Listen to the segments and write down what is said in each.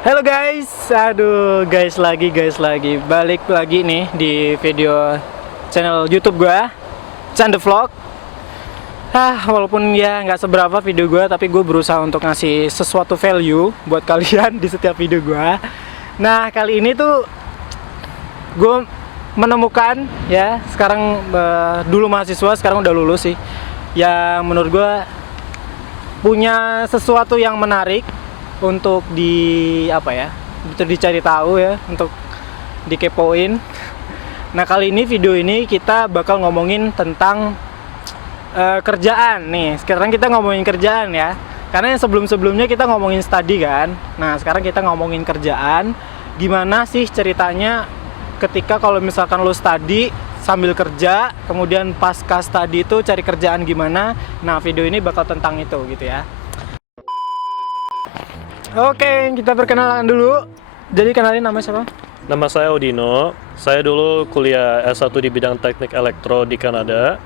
Halo guys, aduh guys lagi balik lagi nih di video channel YouTube gua, Canda Vlog. Walaupun ya nggak seberapa video gua, tapi gue berusaha untuk ngasih sesuatu value buat kalian di setiap video gua. Nah kali ini tuh gue menemukan ya, sekarang dulu mahasiswa, sekarang udah lulus sih, yang menurut gue punya sesuatu yang menarik untuk untuk dicari tahu ya, untuk dikepoin. Nah kali ini video ini kita bakal ngomongin tentang kerjaan nih. Sekarang kita ngomongin kerjaan ya, karena yang sebelumnya kita ngomongin study kan. Nah sekarang kita ngomongin kerjaan. Gimana sih ceritanya ketika kalau misalkan lo study sambil kerja, kemudian pasca study itu cari kerjaan gimana. Nah video ini bakal tentang itu gitu ya. Oke, kita perkenalan dulu. Jadi kenalin, nama siapa? Nama saya Odino. Saya dulu kuliah S1 di bidang teknik elektro di Kanada.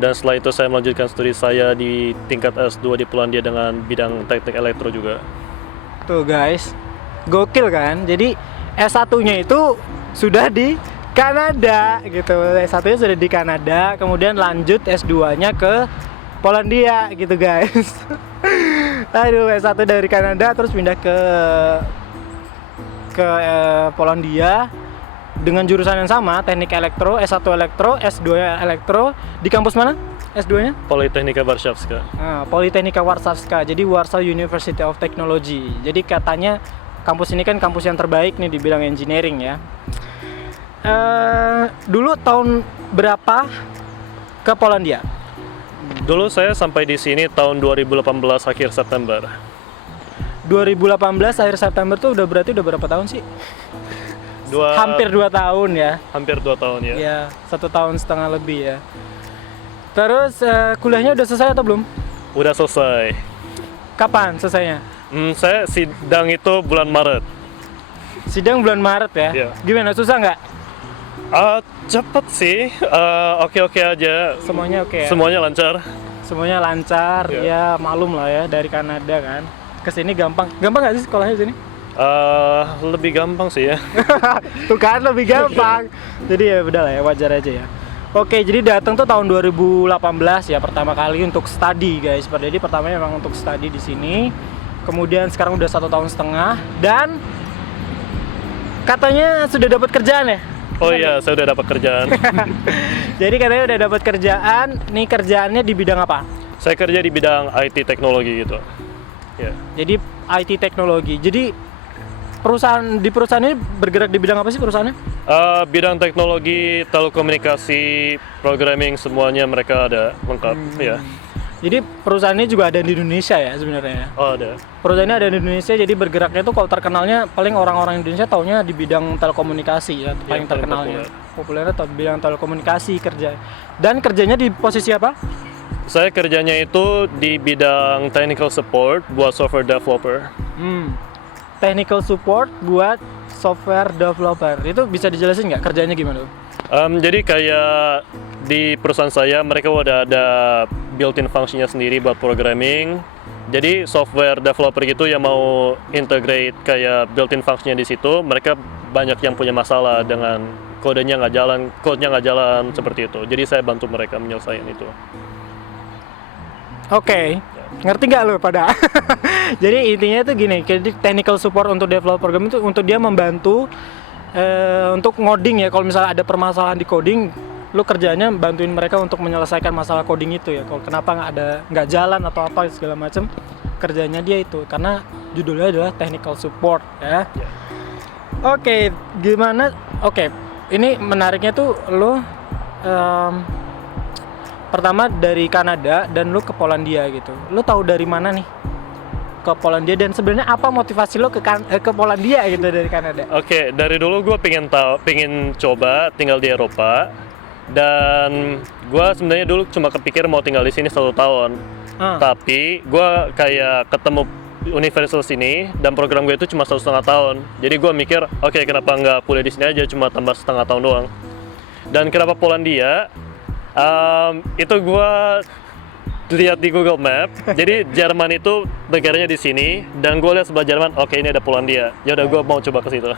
Dan setelah itu saya melanjutkan studi saya di tingkat S2 di Polandia dengan bidang teknik elektro juga. Tuh guys, gokil kan? Jadi S1-nya itu sudah di Kanada gitu. S1-nya sudah di Kanada, kemudian lanjut S2-nya ke Polandia gitu guys. Aduh, S1 dari Kanada terus pindah ke Polandia dengan jurusan yang sama, teknik elektro, S1 elektro, S2 elektro. Di kampus mana S2-nya? Politechnika Warszawska. Politechnika Warszawska. Jadi Warsaw University of Technology. Jadi katanya kampus ini kan kampus yang terbaik nih di bidang engineering ya. Dulu tahun berapa ke Polandia? Dulu saya sampai di sini tahun 2018 akhir September. 2018 akhir September tuh berarti udah berapa tahun sih? Hampir 2 tahun ya. Hampir 2 tahun ya. Ya, 1 tahun setengah lebih ya. Terus kuliahnya udah selesai atau belum? Udah selesai. Kapan selesainya? Saya sidang itu bulan Maret. Sidang bulan Maret ya? Iya. Gimana, susah nggak? Cepet sih, oke-oke aja. Semuanya oke ya? Semuanya lancar. Semuanya lancar, Iya. ya maklum lah ya, dari Kanada kan. Kesini gampang. Gampang nggak sih sekolahnya di sini? Lebih gampang sih ya. Tuh kan, lebih gampang. Jadi ya udah lah ya, wajar aja ya. Oke, jadi datang tuh tahun 2018 ya, pertama kali untuk study guys. Jadi pertamanya memang untuk study di sini. Kemudian sekarang udah 1 tahun setengah dan katanya sudah dapat kerjaan ya? Oh iya, saya udah dapat kerjaan. Jadi katanya udah dapat kerjaan. Nih kerjaannya di bidang apa? Saya kerja di bidang IT teknologi gitu. Ya. Jadi IT teknologi. Jadi perusahaan ini bergerak di bidang apa sih perusahaannya? Bidang teknologi, telekomunikasi, programming, semuanya mereka ada lengkap ya. Jadi perusahaannya juga ada di Indonesia ya sebenarnya. Oh ada. Perusahaannya ada di Indonesia, jadi bergeraknya itu kalau terkenalnya paling orang-orang Indonesia taunya di bidang telekomunikasi ya, paling terkenalnya. Populernya di bidang telekomunikasi kerja. Dan kerjanya di posisi apa? Saya kerjanya itu di bidang technical support buat software developer. Technical support buat software developer. Itu bisa dijelasin nggak kerjanya gimana? Jadi kayak di perusahaan saya mereka udah ada built-in fungsinya sendiri buat programming. Jadi software developer gitu yang mau integrate kayak built-in fungsinya di situ, mereka banyak yang punya masalah dengan kodenya nggak jalan seperti itu. Jadi saya bantu mereka menyelesaikan itu. Oke, ngerti nggak lo pada? Jadi intinya tuh gini, jadi technical support untuk developer program itu untuk dia membantu untuk ngoding ya. Kalau misalnya ada permasalahan di coding, lo kerjanya bantuin mereka untuk menyelesaikan masalah coding itu ya. Kalau kenapa nggak jalan atau apa segala macam, kerjanya dia itu. Karena judulnya adalah technical support ya. Oke, gimana? Oke, ini menariknya tuh lo pertama dari Kanada dan lu ke Polandia gitu. Lu tahu dari mana nih ke Polandia, dan sebenarnya apa motivasi lu ke Polandia gitu dari Kanada? Oke, dari dulu gue pengen coba tinggal di Eropa, dan gue sebenarnya dulu cuma kepikir mau tinggal di sini 1 tahun. Tapi gue kayak ketemu universitas ini dan program gue itu cuma 1,5 tahun. Jadi gue mikir, oke, kenapa nggak kuliah di sini aja cuma tambah 1,5 tahun doang. Dan kenapa Polandia? Itu gue lihat di Google Map. Jadi Jerman itu negaranya di sini, dan gue lihat sebelah Jerman, oke ini ada Polandia. Ya udah gue mau coba ke situ.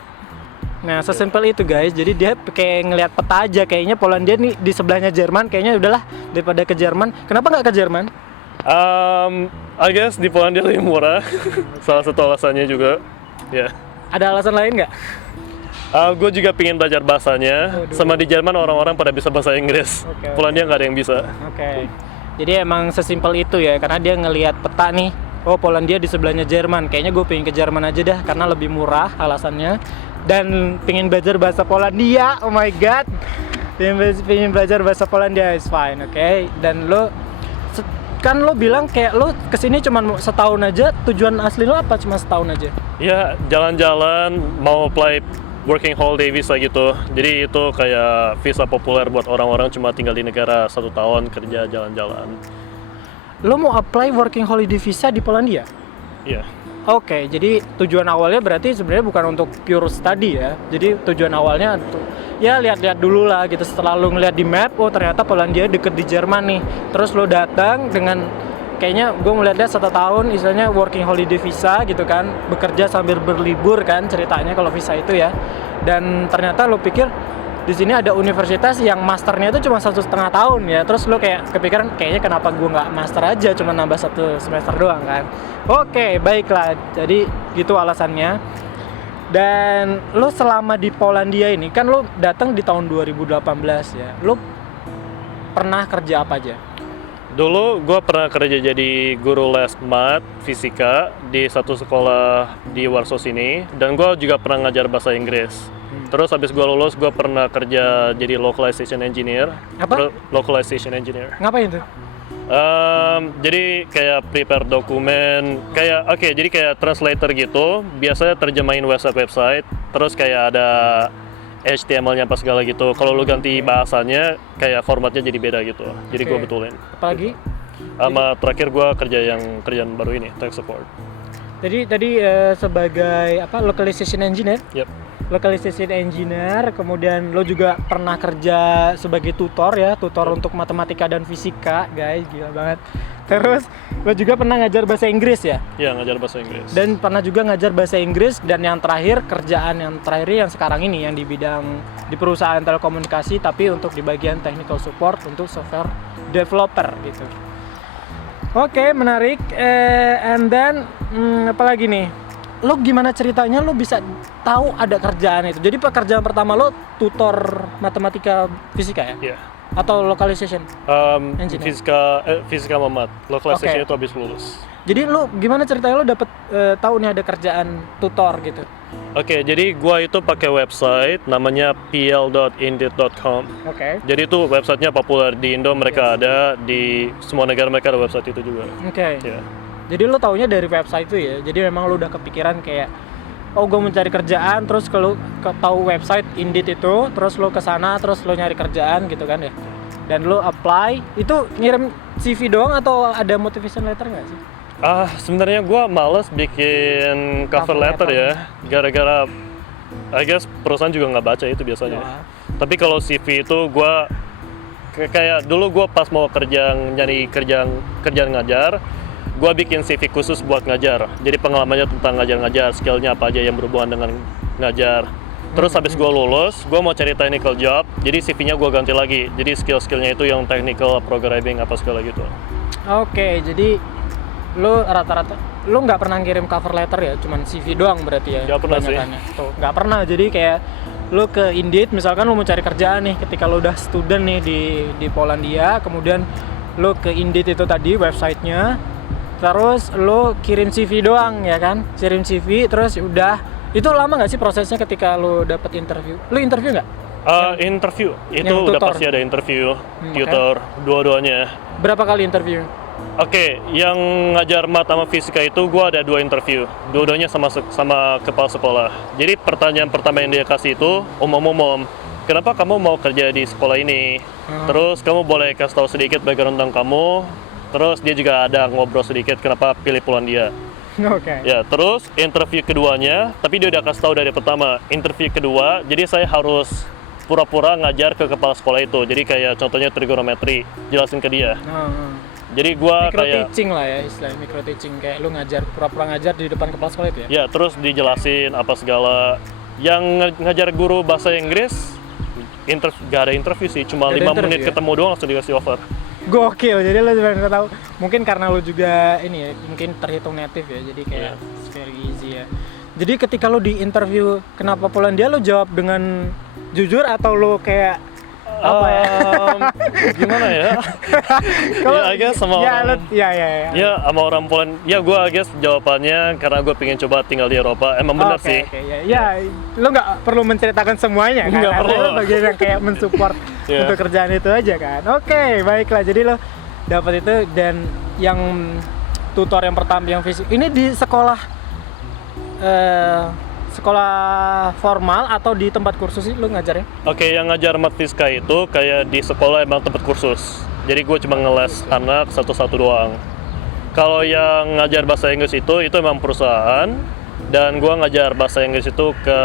Nah, sesimpel itu guys. Jadi dia kayak ngelihat peta aja, kayaknya Polandia nih di sebelahnya Jerman, kayaknya udahlah daripada ke Jerman. Kenapa nggak ke Jerman? I guess di Polandia lebih murah. Salah satu alasannya juga. Ya. Ada alasan lain nggak? Gue juga pengen belajar bahasanya. Waduh. Sama di Jerman orang-orang pada bisa bahasa Inggris. Oke. Polandia nggak ada yang bisa. Oke. Jadi emang sesimpel itu ya, karena dia ngelihat peta nih. Oh, Polandia di sebelahnya Jerman. Kayaknya gue pengen ke Jerman aja dah, karena lebih murah alasannya. Dan pengen belajar bahasa Polandia. Oh my god. Pengen belajar bahasa Polandia, is fine, oke. Dan lo kan lo bilang kayak lo kesini cuma setahun aja. Tujuan asli lo apa cuma setahun aja? Ya, jalan-jalan, mau apply working holiday visa gitu. Jadi itu kayak visa populer buat orang-orang cuma tinggal di negara 1 tahun, kerja, jalan-jalan. Lo mau apply working holiday visa di Polandia? Iya. Oke, jadi tujuan awalnya berarti sebenarnya bukan untuk pure study ya. Jadi tujuan awalnya untuk ya lihat-lihat dulu lah gitu. Setelah lo ngeliat di map, oh ternyata Polandia deket di Jerman nih. Terus lo datang dengan kayaknya gue melihatnya 1 tahun, istilahnya working holiday visa gitu kan, bekerja sambil berlibur kan ceritanya kalau visa itu ya. Dan ternyata lo pikir di sini ada universitas yang masternya itu cuma 1,5 tahun ya. Terus lo kayak kepikiran kayaknya kenapa gue nggak master aja, cuma nambah 1 semester doang kan. Oke, baiklah. Jadi gitu alasannya. Dan lo selama di Polandia ini kan lo datang di tahun 2018 ya. Lo pernah kerja apa aja? Dulu gue pernah kerja jadi guru les mat, fisika di satu sekolah di Warsaw sini. Dan gue juga pernah ngajar bahasa Inggris. Terus habis gue lulus, gue pernah kerja jadi localization engineer. Apa? Localization engineer. Ngapain tuh? Jadi kayak prepare dokumen, jadi kayak translator gitu. Biasanya terjemahin website, terus kayak ada HTML-nya apa segala gitu. Kalau lu ganti bahasanya, kayak formatnya jadi beda gitu. Jadi gue betulin. Apalagi? Sama terakhir gue kerjaan baru ini, tech support. Jadi tadi sebagai apa localization engineer? Yep. Localization engineer, kemudian lo juga pernah kerja sebagai tutor ya, tutor untuk matematika dan fisika, guys, gila banget. Terus lo juga pernah ngajar bahasa Inggris ya? Iya, ngajar bahasa Inggris. Dan pernah juga ngajar bahasa Inggris, dan yang terakhir kerjaan yang terakhir yang sekarang ini yang di bidang di perusahaan telekomunikasi tapi untuk di bagian technical support untuk software developer gitu. Oke, menarik. And then apa lagi nih? Lo gimana ceritanya lo bisa tahu ada kerjaan itu? Jadi pekerjaan pertama lo tutor matematika fisika ya? Iya. Atau localization? Engineer. Fisika mamat. Localization Oke. itu habis lulus. Jadi lo gimana ceritanya lo dapet tahu nih ada kerjaan tutor gitu? Oke, jadi gua itu pakai website namanya pl.indeed.com. Oke. Jadi itu websitenya populer di Indo, mereka ada di semua negara, mereka ada website itu juga. Oke. Ya. Jadi lo taunya dari website itu ya? Jadi memang lo udah kepikiran kayak, oh gue mencari kerjaan, terus kalau tahu website Indeed itu, terus lo kesana, terus lo nyari kerjaan gitu kan ya? Dan lo apply, itu ngirim CV doang atau ada motivation letter nggak sih? Sebenarnya gua males bikin cover letter ya, gara-gara I guess perusahaan juga nggak baca itu biasanya. Ya. Tapi kalau CV itu gua kayak dulu gua pas mau nyari kerjaan ngajar, gue bikin CV khusus buat ngajar. Jadi pengalamannya tentang ngajar-ngajar, skillnya apa aja yang berhubungan dengan ngajar. Terus habis gue lulus, gue mau cari technical job. Jadi CV-nya gue ganti lagi. Jadi skill-skillnya itu yang technical, programming, apa segala gitu. Oke, jadi lo rata-rata lo nggak pernah kirim cover letter ya? Cuman CV doang berarti ya? Nggak pernah sih. Tuh, nggak pernah. Jadi kayak lo ke Indeed, misalkan lo mau cari kerjaan nih, ketika lo udah student nih di Polandia, kemudian lo ke Indeed itu tadi websitenya. Terus lo kirim CV doang ya kan? Kirim CV terus udah. Itu lama nggak sih prosesnya ketika lo dapet interview? Lo interview nggak? Interview itu yang udah tutor. pasti ada interview, tutor, dua-duanya. Berapa kali interview? Oke, yang ngajar mat sama fisika itu gue ada 2 interview, dua-duanya sama kepala sekolah. Jadi pertanyaan pertama yang dia kasih itu umum-umum. Kenapa kamu mau kerja di sekolah ini? Terus kamu boleh kasih tahu sedikit background tentang kamu. Terus dia juga ada ngobrol sedikit kenapa pilih Polandia. Oke. Ya, terus interview keduanya, tapi dia udah kasih tahu dari pertama. Interview kedua, jadi saya harus pura-pura ngajar ke kepala sekolah itu. Jadi kayak contohnya trigonometri, jelasin ke dia. Jadi gua Micro kayak teaching lah ya, istilahnya micro teaching, kayak lu ngajar, pura-pura ngajar di depan kepala sekolah itu ya? ya terus dijelasin apa segala. Yang ngajar guru bahasa Inggris gak ada interview sih, cuma Gak ada 5 interview menit ya? ketemu doang langsung dikasih offer. Gokil, jadi lu sebenarnya nggak tahu. Mungkin karena lu juga ini ya, mungkin terhitung native ya, jadi kayak it's very easy ya. Jadi ketika lu di interview kenapa Polandia, lu jawab dengan jujur atau lu kayak apa ya? Gimana ya? Ya, I guess sama ya, orang. ya. Ya, sama orang Poland. Ya, gue I guess jawabannya karena gue pengen coba tinggal di Eropa. Emang benar sih. Oke, ya, lu nggak perlu menceritakan semuanya kan? Nggak perlu. Lu bagian yang kayak mensupport Yeah. untuk kerjaan itu aja kan? Oke, baiklah. Jadi lo dapat itu, dan yang tutor yang pertama yang fisik ini di sekolah sekolah formal atau di tempat kursus sih lu ngajarnya? Oke, yang ngajar Matfiska itu kayak di sekolah emang tempat kursus. Jadi gue cuma ngeles anak satu-satu doang. Kalau yang ngajar bahasa Inggris itu emang perusahaan, dan gue ngajar bahasa Inggris itu ke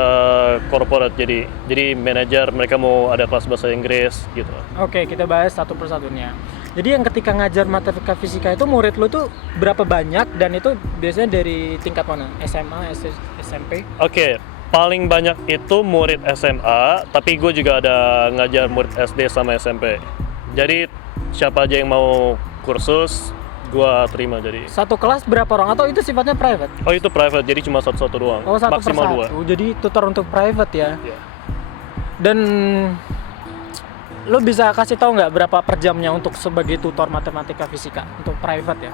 corporate, jadi manajer mereka mau ada kelas bahasa Inggris gitu. Oke, kita bahas satu persatunya. Jadi yang ketika ngajar matematika fisika itu murid lu tuh berapa banyak, dan itu biasanya dari tingkat mana? SMA, SMP? Oke, paling banyak itu murid SMA, tapi gue juga ada ngajar murid SD sama SMP. Jadi siapa aja yang mau kursus, gue terima jadi. Satu kelas berapa orang? Atau itu sifatnya private? Oh, itu private, jadi cuma satu-satu doang. Oh, satu maksimal persatu. 2. Jadi tutor untuk private ya. Iya. Dan lo bisa kasih tahu nggak berapa per jamnya untuk sebagai tutor matematika fisika untuk private ya?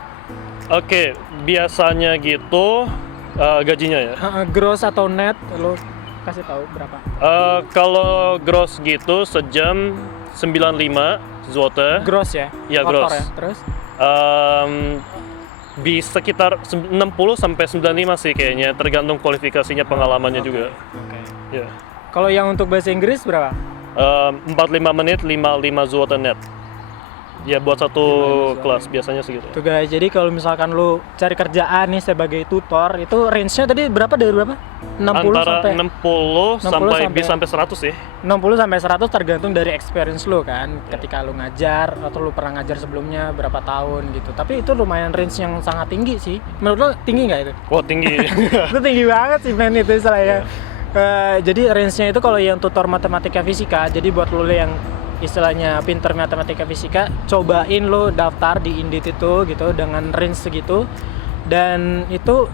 Oke, biasanya gitu gajinya ya. Gross atau net, lo kasih tahu berapa? Kalau gross gitu sejam 95 zloty. Gross ya? Iya, Kotor gross. ya? Terus? Di sekitar 60 sampai 95 sih kayaknya, tergantung kualifikasinya, pengalamannya juga. Oke. Ya. Kalau yang untuk bahasa Inggris berapa? 45 menit 55 zloty net. Ya buat satu kelas biasanya segitu. Tuh guys, jadi kalau misalkan lu cari kerjaan nih sebagai tutor, itu range-nya tadi berapa, dari berapa? 60 Antara sampai 60 sampai bisa sampai 100 sih. 60 sampai 100 tergantung dari experience lu kan, ketika lu ngajar atau lu pernah ngajar sebelumnya berapa tahun gitu. Tapi itu lumayan range yang sangat tinggi sih. Menurut lu tinggi nggak itu? Wah, tinggi. Itu tinggi banget sih men, itu istilahnya. Jadi range-nya itu kalau yang tutor matematika fisika, jadi buat lu yang istilahnya pinter matematika fisika, cobain lo daftar di Indeed itu gitu dengan range segitu, dan itu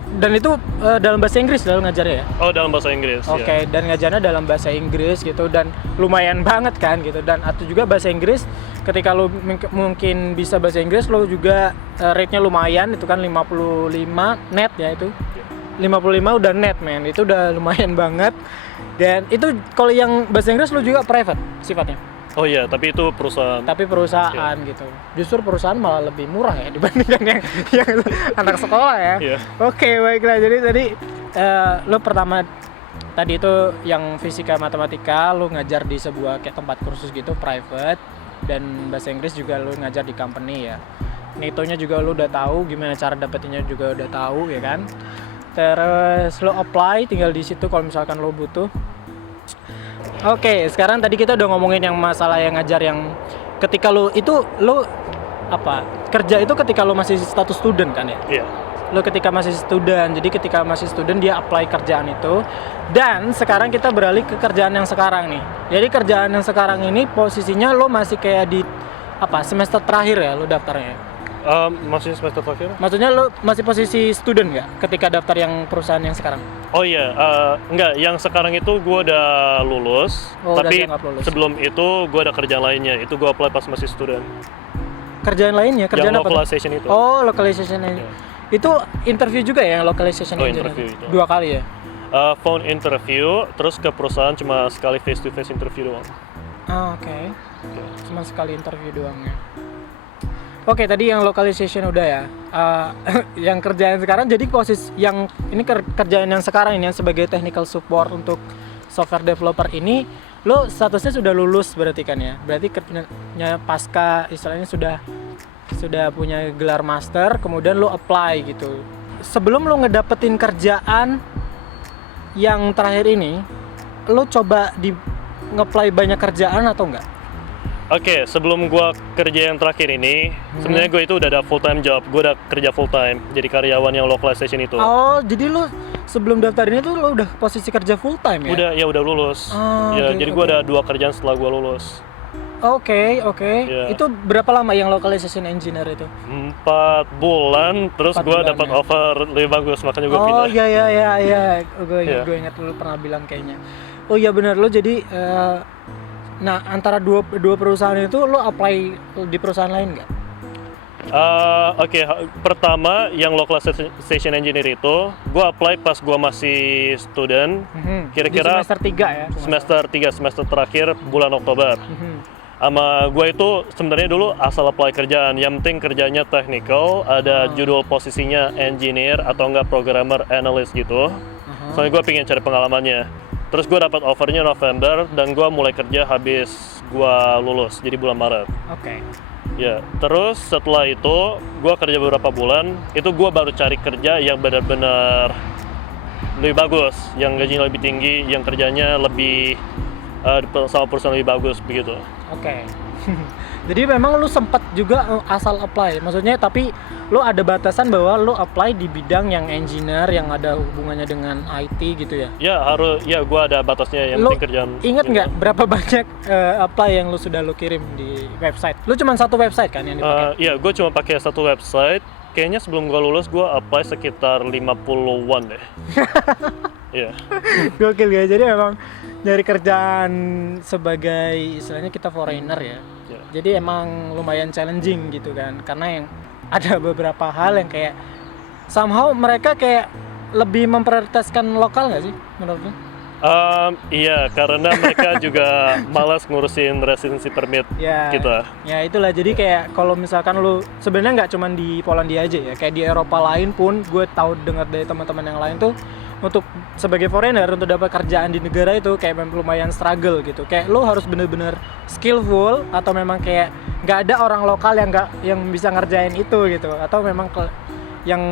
dalam bahasa Inggris dalam ngajarnya ya. Oh, dalam bahasa Inggris. Oke, Ya. dan ngajarnya dalam bahasa Inggris gitu, dan lumayan banget kan gitu. Dan atau juga bahasa Inggris, ketika lo mungkin bisa bahasa Inggris, lo juga rate-nya lumayan, itu kan 55 net ya itu. 55 udah net men, itu udah lumayan banget. Dan itu kalau yang bahasa Inggris lo juga private sifatnya. Oh iya, tapi itu perusahaan. Tapi perusahaan gitu. Justru perusahaan malah lebih murah ya dibandingkan yang anak sekolah ya. Iya. Oke, baiklah. Jadi tadi lo pertama tadi itu yang fisika matematika lo ngajar di sebuah kayak tempat kursus gitu private, dan bahasa Inggris juga lo ngajar di company ya. Netonya juga lo udah tahu, gimana cara dapetinnya juga udah tahu ya kan. Terus lo apply tinggal di situ kalau misalkan lo butuh. Oke, sekarang tadi kita udah ngomongin yang masalah yang ngajar yang ketika lo apa kerja itu ketika lo masih status student kan ya? Iya. Lo ketika masih student, jadi ketika masih student dia apply kerjaan itu. Dan sekarang kita beralih ke kerjaan yang sekarang nih. Jadi kerjaan yang sekarang ini posisinya lo masih kayak di apa semester terakhir ya lo daftarnya? Masih semester terakhir? Maksudnya lo masih posisi student nggak ketika daftar yang perusahaan yang sekarang? Oh iya, enggak, yang sekarang itu gue udah lulus, Oh, udah tapi dianggap lulus. sebelum itu gue ada kerjaan lainnya, itu gue apply pas masih student. Kerjaan lainnya, kerjaan Yang apa? localization itu. Oh, localization ini. Itu interview juga ya yang localization Oh, engineer? interview itu. 2 kali ya? Phone interview, terus ke perusahaan cuma sekali face to face interview doang. Oke. Cuma sekali interview doang ya. Oke, tadi yang localization udah ya. Yang kerjaan sekarang, jadi posisi yang ini kerjaan yang sekarang ini yang sebagai technical support untuk software developer ini, lo statusnya sudah lulus berarti kan ya? Berarti kerjanya pasca istilahnya sudah punya gelar master, kemudian lo apply gitu. Sebelum lo ngedapetin kerjaan yang terakhir ini, lo coba di nge-apply banyak kerjaan atau enggak? Oke, sebelum gua kerja yang terakhir ini, sebenarnya gue itu udah ada full time job. Gue udah kerja full time, jadi karyawan yang localization itu. Oh, jadi lu sebelum daftar ini tuh lu udah posisi kerja full time ya? Udah lulus. Oh, Ya, oke, jadi gue oke. ada 2 kerjaan setelah gue lulus. Oke. Iya. Itu berapa lama yang localization engineer itu? 4 bulan, terus 4 gue bulan, dapat ya. offer lebih bagus, makanya gue Oh pindah. iya. Iya. Gue ingat lu pernah bilang kayaknya. Oh iya benar lu jadi nah antara dua perusahaan itu lu apply di perusahaan lain nggak? Oke, pertama yang localization engineer itu, gue apply pas gue masih student, Di kira-kira semester 3 ya? semester 3, semester terakhir bulan Oktober. Sama gue itu sebenarnya dulu asal apply kerjaan, yang penting kerjanya technical, ada judul posisinya engineer atau enggak programmer analyst gitu. Soalnya gue pengen cari pengalamannya. Terus gue dapat offernya November dan gue mulai kerja habis gue lulus, jadi bulan Maret. Oke. Ya, terus setelah itu gue kerja beberapa bulan, itu gue baru cari kerja yang benar-benar lebih bagus, yang gajinya lebih tinggi, yang kerjanya lebih sama perusahaan lebih bagus begitu. Oke. Jadi memang lu sempat juga asal apply, maksudnya tapi lu ada batasan bahwa lu apply di bidang yang engineer yang ada hubungannya dengan IT gitu ya? Ya harus, ya gue ada batasnya, yang Lu penting kerjaan. inget nggak berapa banyak apply yang lu sudah lu kirim di website? Lu cuma satu website kan yang dipakai? Iya, gue cuma pakai satu website. Kayaknya sebelum gue lulus gue apply sekitar 50-an deh. Iya. Gokil ya, jadi memang nyari kerjaan sebagai istilahnya kita foreigner ya. Ya. Jadi emang lumayan challenging gitu kan, karena yang ada beberapa hal yang kayak somehow mereka kayak lebih memprioritaskan lokal nggak sih menurut lu? Iya, karena mereka juga malas ngurusin residency permit Ya, kita. ya itulah. Jadi kayak kalau misalkan lu sebenarnya nggak cuma di Polandia aja ya, kayak di Eropa lain pun gue tahu dengar dari teman-teman yang lain tuh untuk sebagai foreigner untuk dapat kerjaan di negara itu kayak memang lumayan struggle gitu. Kayak lu harus bener-bener skillful atau memang kayak nggak ada orang lokal yang bisa ngerjain itu gitu, atau memang yang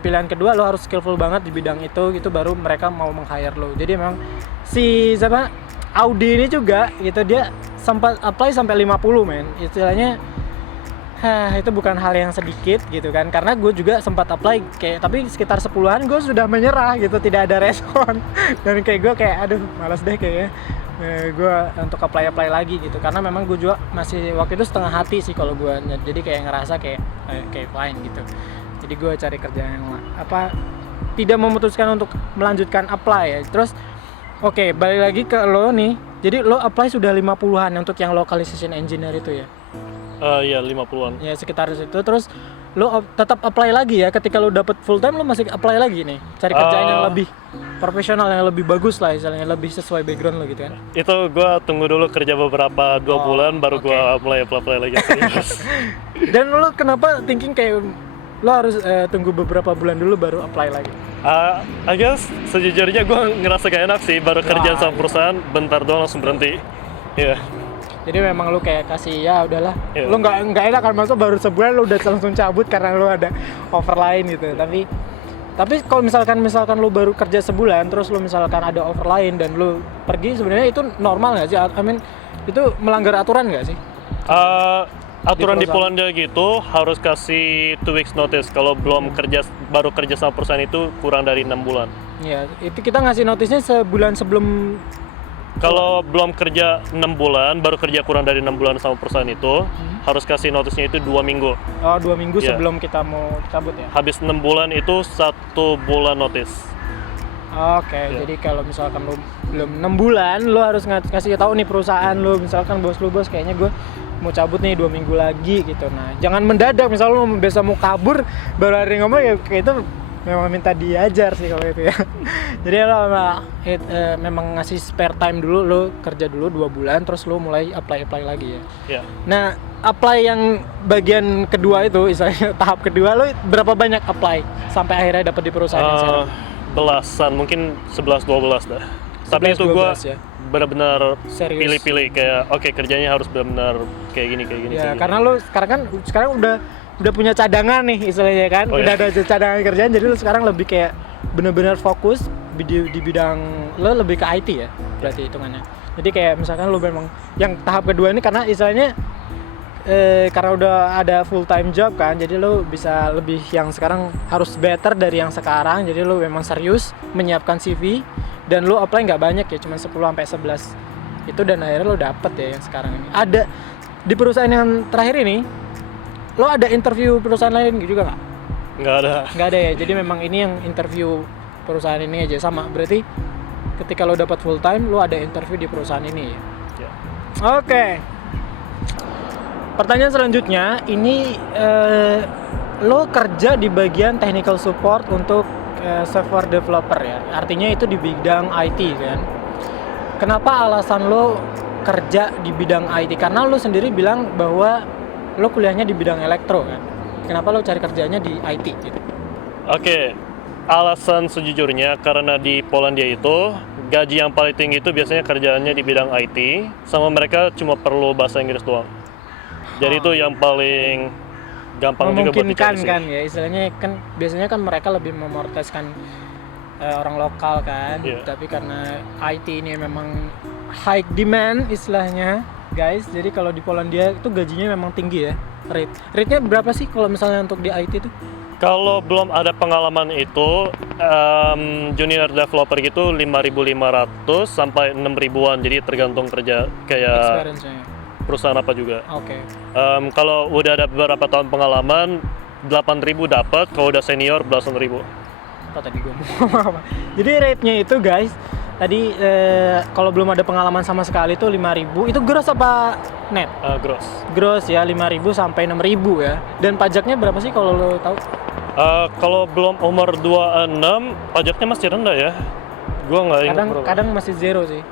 pilihan kedua lo harus skillful banget di bidang itu gitu baru mereka mau meng-hire lo. Jadi memang si siapa Audi ini juga gitu, dia sempat apply sampai 50 men. Istilahnya itu bukan hal yang sedikit gitu kan, karena gue juga sempat apply kayak tapi sekitar 10-an gue sudah menyerah gitu, tidak ada respon. Dan kayak gue kayak aduh malas deh kayaknya gue untuk apply lagi gitu, karena memang gue juga masih waktu itu setengah hati sih kalau gue, jadi kayak ngerasa kayak fine gitu. Jadi gue cari kerja yang tidak memutuskan untuk melanjutkan apply ya. Terus oke, balik lagi ke lo nih. Jadi lo apply sudah 50-an untuk yang localization engineer itu ya? Iya, 50-an. Ya sekitar situ. Terus lo tetap apply lagi ya, ketika lo dapet full time lo masih apply lagi nih, cari kerjaan yang lebih profesional, yang lebih bagus lah, misalnya lebih sesuai background lo gitu kan? Itu gue tunggu dulu kerja beberapa 2 bulan baru oke. gue mulai apply lagi serius. Dan lo kenapa thinking kayak lo harus tunggu beberapa bulan dulu baru apply lagi? I guess sejujurnya gue ngerasa gak enak sih, baru kerjaan sama iya. perusahaan bentar doang langsung berhenti. Iya. Jadi memang lu kayak kasih ya udahlah. Iya. Lu nggak enak kan, masuk baru sebulan lu udah langsung cabut karena lu ada offer lain gitu. Tapi kalau misalkan lu baru kerja sebulan terus lu misalkan ada offer lain dan lu pergi, sebenarnya itu normal nggak sih? I mean itu melanggar aturan nggak sih? Aturan di perusahaan. Polandia gitu harus kasih 2 weeks notice kalau baru kerja sama perusahaan itu kurang dari 6 bulan. Iya, itu kita ngasih notisnya sebulan sebelum. Kalau belum kerja 6 bulan, baru kerja kurang dari 6 bulan sama perusahaan itu, harus kasih notisnya itu 2 minggu. Oh, 2 minggu Iya. sebelum kita mau cabut ya? Habis 6 bulan itu 1 bulan notice. Oke, jadi kalau misalkan lu belum 6 bulan, lu harus ngasih tahu nih perusahaan lu, misalkan bos kayaknya gue mau cabut nih 2 minggu lagi gitu. Nah, jangan mendadak, misalnya lu biasa mau kabur, baru hari ngomong ya kayak itu memang minta diajar sih kalau itu ya. Jadi lo memang ngasih spare time dulu, lo kerja dulu 2 bulan, terus lo mulai apply lagi ya. Ya. Nah, apply yang bagian kedua itu, misalnya tahap kedua, lo berapa banyak apply sampai akhirnya dapat di perusahaan yang sekarang? Belasan, mungkin 11-12 dah. Tapi itu gue 11-12 ya? benar-benar Serius? pilih-pilih kayak oke, kerjanya harus benar-benar kayak gini. Ya, kayak gini. karena lo sekarang udah punya cadangan nih istilahnya kan, Oh, udah iya. ada cadangan kerjaan, jadi lo sekarang lebih kayak benar-benar fokus di bidang lo lebih ke IT ya berarti hitungannya. Jadi kayak misalkan lo memang yang tahap kedua ini karena istilahnya karena udah ada full time job kan, jadi lo bisa lebih yang sekarang harus better dari yang sekarang. Jadi lo memang serius menyiapkan CV dan lo apply nggak banyak ya, cuma 10 sampai 11 itu, dan akhirnya lo dapet ya yang sekarang ini. Ada di perusahaan yang terakhir ini, lo ada interview perusahaan lain gitu juga nggak? Nggak ada ya. Jadi memang ini yang interview perusahaan ini aja sama. Berarti ketika lo dapat full time, lo ada interview di perusahaan ini ya. Ya. Oke. Pertanyaan selanjutnya, ini lo kerja di bagian technical support untuk software developer ya. Artinya itu di bidang IT kan. Kenapa alasan lo kerja di bidang IT? Karena lo sendiri bilang bahwa lo kuliahnya di bidang elektro kan. Kenapa lo cari kerjanya di IT gitu? Oke, alasan sejujurnya karena di Polandia itu gaji yang paling tinggi itu biasanya kerjaannya di bidang IT, sama mereka cuma perlu bahasa Inggris doang. Jadi itu yang paling gampang juga buat memungkinkan dicari kan ya, istilahnya kan biasanya kan mereka lebih memprioritaskan orang lokal kan. Yeah. Tapi karena IT ini memang high demand istilahnya guys, jadi kalau di Polandia itu gajinya memang tinggi ya. Rate-nya berapa sih kalau misalnya untuk di IT itu? Kalau belum ada pengalaman itu, junior developer gitu 5.500 sampai 6.000-an, jadi tergantung kerja kayak Experience-nya. perusahaan apa juga. Oke. Kalau udah ada beberapa tahun pengalaman, 8.000 dapat, kalau udah senior belasan ribu. Apa tadi gue mau apa? Jadi rate-nya itu guys, tadi kalau belum ada pengalaman sama sekali itu 5.000, itu gross apa net? Gross. Gross ya, 5.000 sampai 6.000 ya. Dan pajaknya berapa sih kalau lo tahu? Kalau belum umur 26, pajaknya masih rendah ya. Gua nggak ingat berapa. Kadang masih zero sih.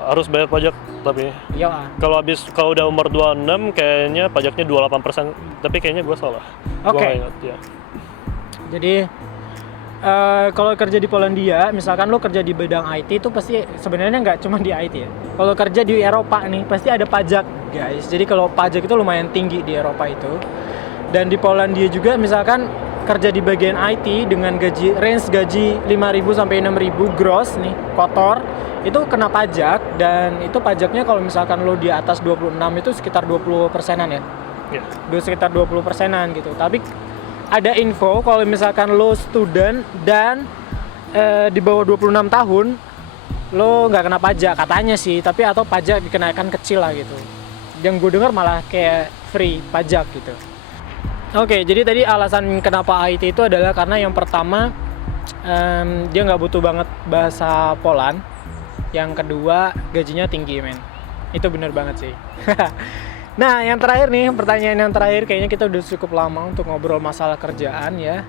Harus bayar pajak tapi. Iya. Kalau udah umur 26 kayaknya pajaknya 28%, tapi kayaknya gua salah. Oke. Gua nggak ingat ya. Jadi kalau kerja di Polandia, misalkan lo kerja di bidang IT itu pasti sebenarnya nggak cuma di IT ya. Kalau kerja di Eropa nih pasti ada pajak guys. Jadi kalau pajak itu lumayan tinggi di Eropa itu. Dan di Polandia juga misalkan kerja di bagian IT dengan range gaji 5.000 sampai 6.000 gross nih kotor, itu kena pajak. Dan itu pajaknya kalau misalkan lo di atas 26 itu sekitar 20%-an ya. Yeah. Sekitar 20%-an gitu. Tapi ada info kalau misalkan lo student dan di bawah 26 tahun lo nggak kena pajak katanya sih, tapi atau pajak dikenakan kecil lah gitu. Yang gue dengar malah kayak free pajak gitu. Oke, jadi tadi alasan kenapa IT itu adalah karena yang pertama dia nggak butuh banget bahasa Poland. Yang kedua gajinya tinggi men. Itu bener banget sih. Nah, yang terakhir nih, pertanyaan yang terakhir, kayaknya kita udah cukup lama untuk ngobrol masalah kerjaan ya.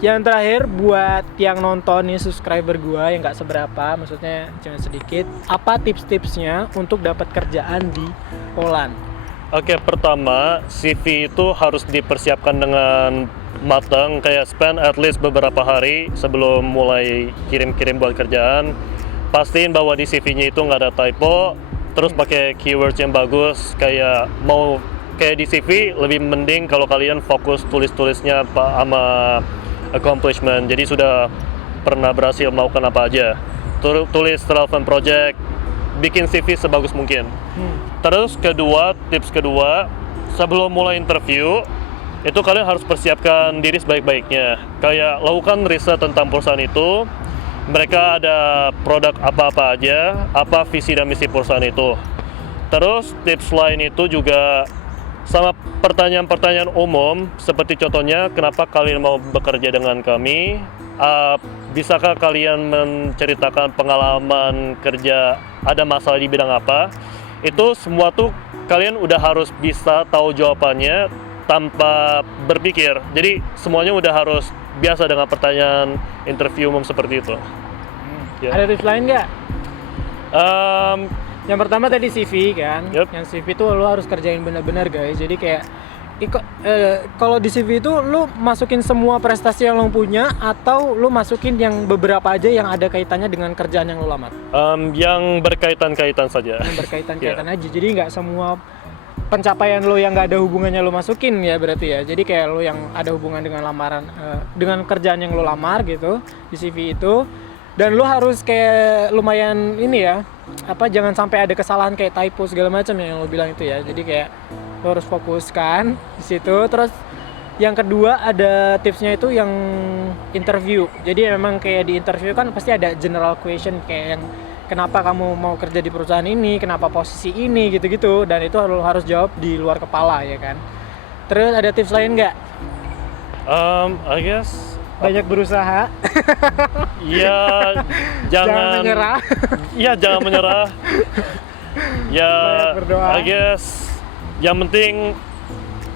Yang terakhir buat yang nonton nih, subscriber gua yang nggak seberapa, maksudnya cuma sedikit. Apa tips-tipsnya untuk dapat kerjaan di Poland? Oke, pertama CV itu harus dipersiapkan dengan matang, kayak spend at least beberapa hari sebelum mulai kirim-kirim buat kerjaan. Pastiin bahwa di CV-nya itu nggak ada typo. Terus pakai keywords yang bagus, kayak di CV lebih mending kalau kalian fokus tulis-tulisnya sama accomplishment. Jadi sudah pernah berhasil melakukan apa aja. Tulis relevant project, bikin CV sebagus mungkin. Terus tips kedua, sebelum mulai interview, itu kalian harus persiapkan diri sebaik-baiknya. Kayak lakukan riset tentang perusahaan itu. Mereka ada produk apa-apa aja, apa visi dan misi perusahaan itu. Terus tips lain itu juga sama pertanyaan-pertanyaan umum, seperti contohnya kenapa kalian mau bekerja dengan kami, bisakah kalian menceritakan pengalaman kerja, ada masalah di bidang apa. Itu semua tuh kalian udah harus bisa tahu jawabannya tanpa berpikir. Jadi semuanya udah harus biasa dengan pertanyaan interview umum seperti itu. Ya. Ada tips lain nggak? Yang pertama tadi CV kan. Yep. Yang CV itu lo harus kerjain benar-benar guys. Jadi kayak kalau di CV itu lo masukin semua prestasi yang lo punya, atau lo masukin yang beberapa aja yang ada kaitannya dengan kerjaan yang lo lamar? Yang berkaitan-kaitan saja. Yang berkaitan-kaitan aja. Jadi nggak semua pencapaian lo yang nggak ada hubungannya lo masukin ya berarti ya. Jadi kayak lo yang ada hubungan dengan lamaran, dengan kerjaan yang lo lamar gitu di CV itu. Dan lo harus kayak lumayan ini ya, jangan sampai ada kesalahan kayak typo segala macam yang lo bilang itu ya. Jadi kayak lo harus fokuskan di situ. Terus yang kedua ada tipsnya itu yang interview. Jadi memang kayak di interview kan pasti ada general question kayak yang kenapa kamu mau kerja di perusahaan ini, kenapa posisi ini gitu-gitu. Dan itu lo harus jawab di luar kepala ya kan. Terus ada tips lain nggak? I guess Banyak berusaha. ya Jangan menyerah. Ya jangan menyerah. Ya Banyak berdoa. I guess yang penting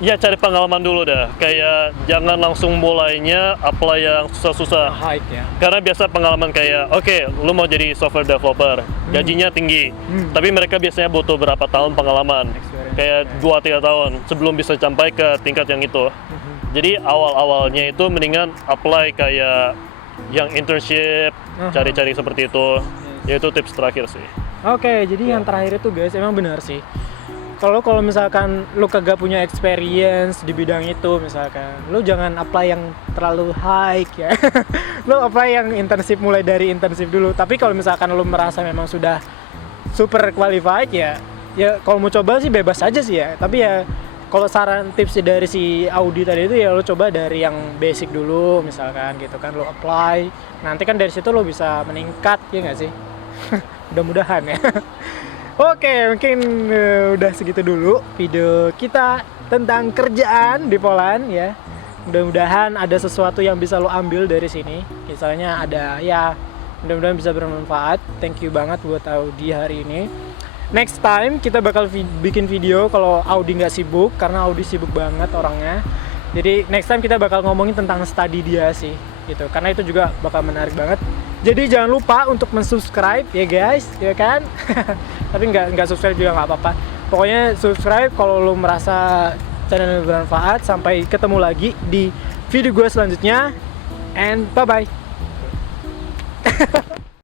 ya cari pengalaman dulu dah. Kayak jangan langsung mulainya apply yang susah-susah. Hike ya. Karena biasa pengalaman kayak oke, lu mau jadi software developer, gajinya tinggi. Tapi mereka biasanya butuh berapa tahun pengalaman. Experience. Kayak 2-3 tahun sebelum bisa sampai ke tingkat yang itu. Jadi awal-awalnya itu mendingan apply kayak yang internship, cari-cari seperti itu. Ya itu tips terakhir sih. Oke, jadi yang terakhir itu guys emang benar sih. Kalau misalkan lu kagak punya experience di bidang itu misalkan, lu jangan apply yang terlalu high ya. Lu apply yang internship, mulai dari internship dulu. Tapi kalau misalkan lu merasa memang sudah super qualified ya kalau mau coba sih bebas aja sih ya. Tapi ya kalau saran tips dari si Audi tadi itu ya lo coba dari yang basic dulu misalkan gitu kan, lo apply, nanti kan dari situ lo bisa meningkat ya nggak sih. Mudah-mudahan ya. Oke, mungkin udah segitu dulu video kita tentang kerjaan di Poland ya. Mudah-mudahan ada sesuatu yang bisa lo ambil dari sini, misalnya ada ya, mudah-mudahan bisa bermanfaat. Thank you banget buat Audi hari ini. Next time kita bakal bikin video kalau Audi nggak sibuk, karena Audi sibuk banget orangnya. Jadi next time kita bakal ngomongin tentang study dia sih, gitu. Karena itu juga bakal menarik banget. Jadi jangan lupa untuk mensubscribe ya guys, ya kan? Tapi nggak subscribe juga nggak apa-apa. Pokoknya subscribe kalau lo merasa channel bermanfaat. Sampai ketemu lagi di video gue selanjutnya, and bye bye.